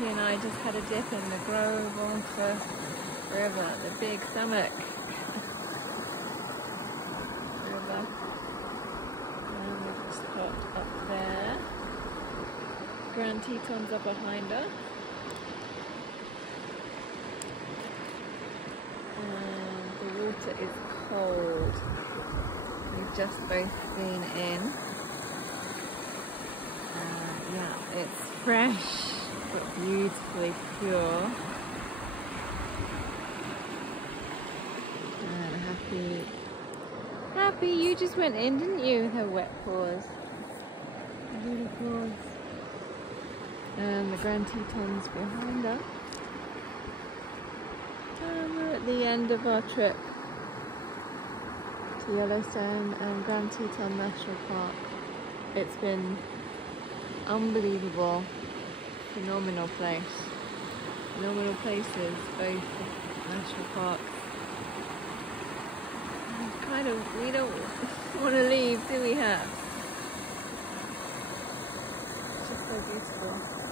Poppy and I just had a dip in the Grove Water River, the Big Stomach River. And we've just stopped up there. Grand Tetons are behind us. And the water is cold. We've just both been in. Yeah, it's fresh but beautifully pure. And happy you just went in, didn't you, with her wet paws? Little paws. And the Grand Tetons behind us. And we're at the end of our trip to Yellowstone and Grand Teton National Park. It's been unbelievable, phenomenal place. Phenomenal places, both national parks. We don't want to leave, do we, Have? It's just so beautiful.